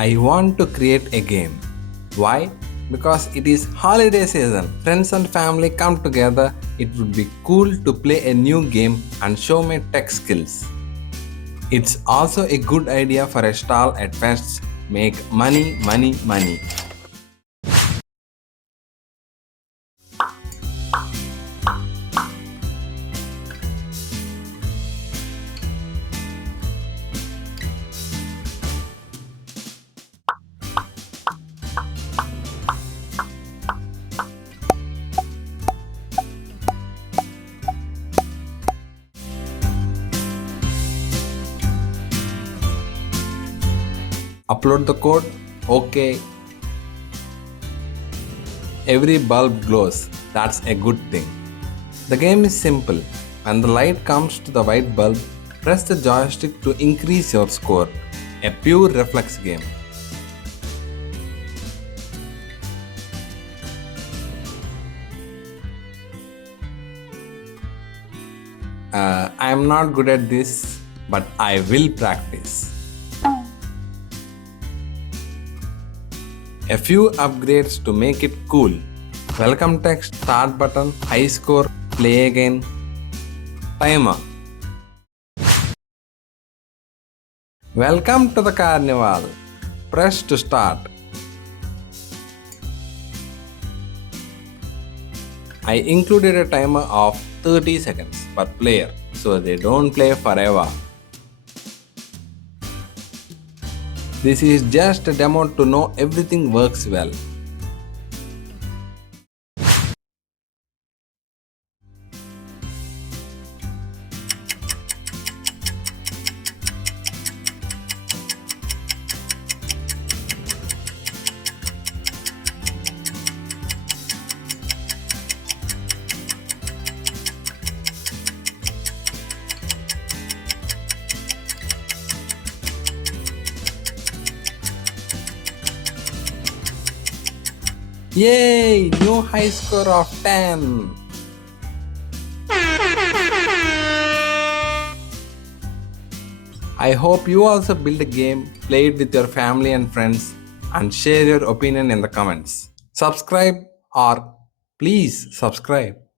I want to create a game. Why? Because it is holiday season. Friends and family come together. It would be cool to play a new game and show my tech skills. It's also a good idea for a stall at fests. Make money, money, money. Upload the code. Okay. Every bulb glows. That's a good thing. The game is simple. When the light comes to the white bulb, press the joystick to increase your score. A pure reflex game. I am not good at this, but I will practice. A few upgrades to make it cool. Welcome text, start button, high score, play again, timer. Welcome to the carnival. Press to start. I included a timer of 30 seconds per player so they don't play forever. This is just a demo to know everything works well. Yay! New high score of 10. I hope you also build a game, play it with your family and friends, and share your opinion in the comments. Subscribe or please subscribe.